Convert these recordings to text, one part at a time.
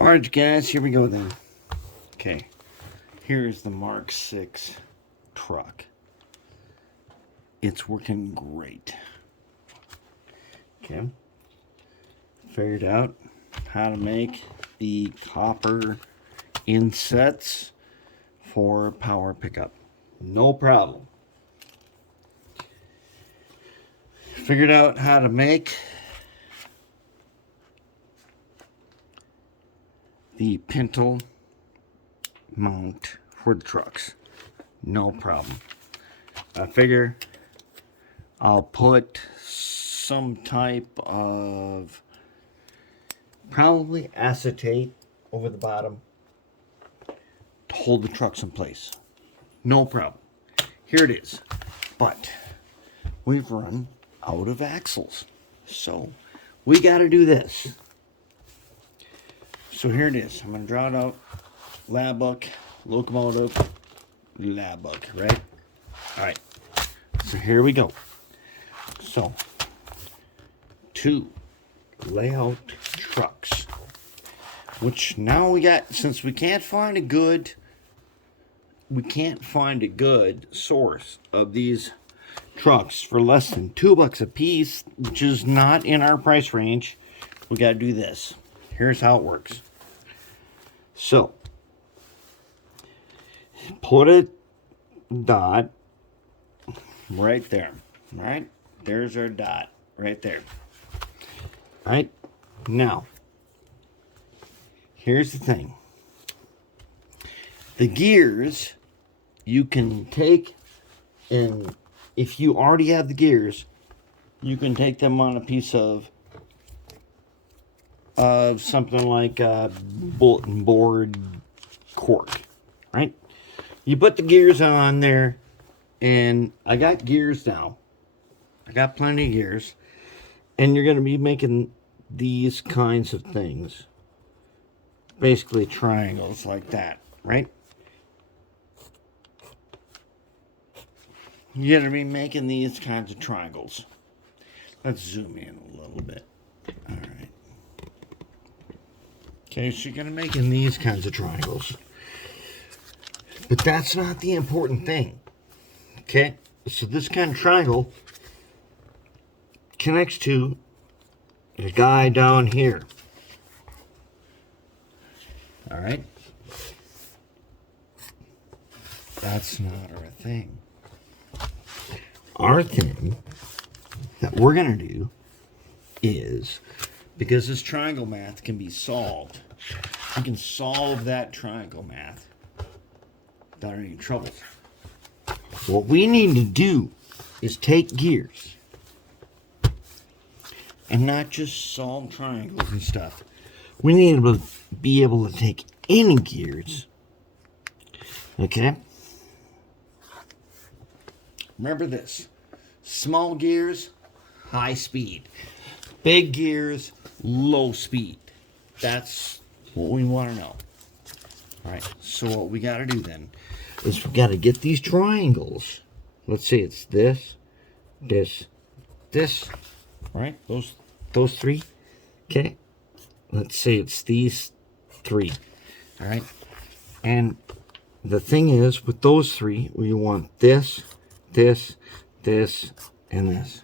Alright guys, here we go then. Okay, here's the Mark 6 truck. It's working great. Okay, figured out how to make the copper insets for power pickup. No problem. Figured out how to make the pintle mount for the trucks. No problem. I figure I'll put some type of probably acetate over the bottom to hold the trucks in place. No problem. Here it is. But we've run out of axles. So we got to do this. So here it is. I'm going to draw it out. Lab book, locomotive, lab book, right? All right. So here we go. So, 2 layout trucks. Which now we got, since we can't find a good source of these trucks for less than $2 a piece, which is not in our price range, we got to do this. Here's how it works. So, put a dot right there. All right? There's our dot right there. All right? Now, here's the thing. The gears, you can take, and if you already have the gears, you can take them on a piece of something like a bulletin board cork, right? You put the gears on there, and I got gears now. I got plenty of gears, and you're going to be making these kinds of things, basically triangles like that, right? You're going to be making these kinds of triangles. Let's zoom in a little bit. All right. Okay, so you're going to make in these kinds of triangles. But that's not the important thing. Okay, so this kind of triangle connects to the guy down here. All right? That's not our thing. Our thing that we're going to do is, because this triangle math can be solved, we can solve that triangle math without any troubles. What we need to do is take gears and not just solve triangles and stuff. We need to be able to take any gears. Okay? Remember this. Small gears, high speed. Big gears, low speed. That's what we want to know. All right, so what we got to do then is we got to get these triangles. Let's say it's this, right? Those 3. Okay. Let's say it's these 3. All right. And the thing is, with those 3, we want this, and this.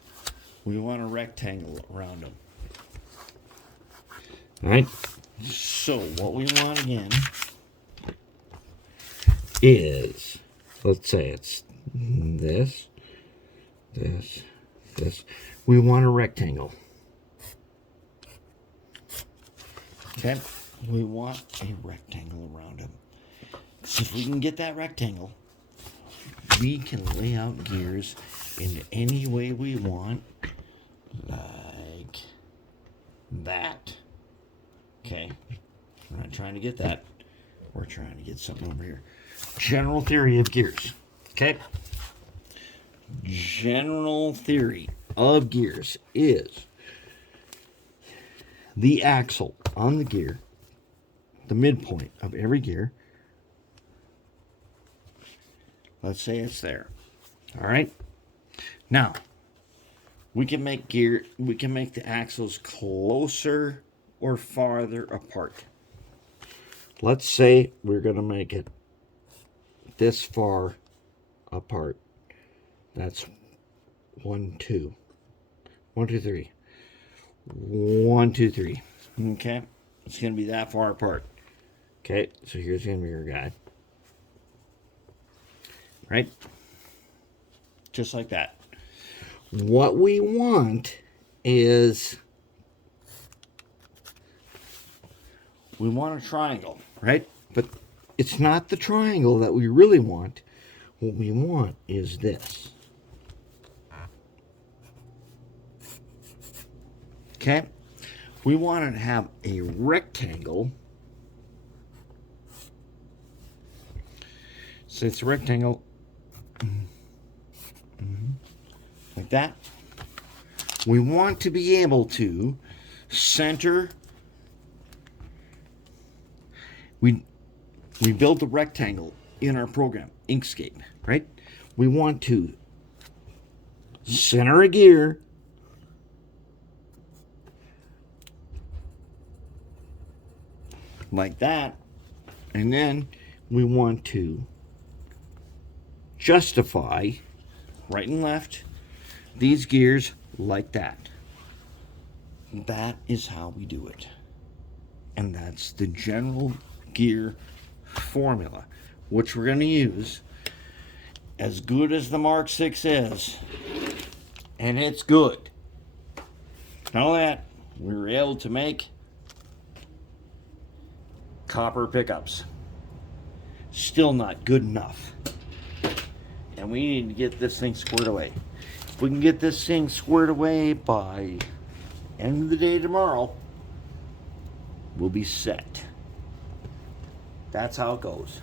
We want a rectangle around them. All right. So what we want again is, let's say it's this. We want a rectangle. Okay. We want a rectangle around them. So if we can get that rectangle, we can lay out gears in any way we want, like that. Okay, we're not trying to get that. We're trying to get something over here. General theory of gears. Okay, general theory of gears is the axle on the gear, the midpoint of every gear. Let's say it's there. All right. Now, we can make the axles closer or farther apart. let's say we're going to make it this far apart. That's 1, 2. 1, 2, 3. 1, 2, 3. Okay, it's going to be that far apart. Okay, so here's going to be your guide. Right? Just like that. What we want is we want a triangle, right? But it's not the triangle that we really want. What we want is this. Okay? We want to have a rectangle. So it's a rectangle. Like that. We want to be able to center. We build the rectangle in our program, Inkscape, right? We want to center a gear like that, and then we want to justify right and left these gears like that. That is how we do it. And that's the general gear formula, which we're going to use. As good as the Mark 6 is, and it's good, not only that, we were able to make copper pickups. Still not good enough. And we need to get this thing squared away. If we can get this thing squared away by end of the day tomorrow, we'll be set. That's how it goes.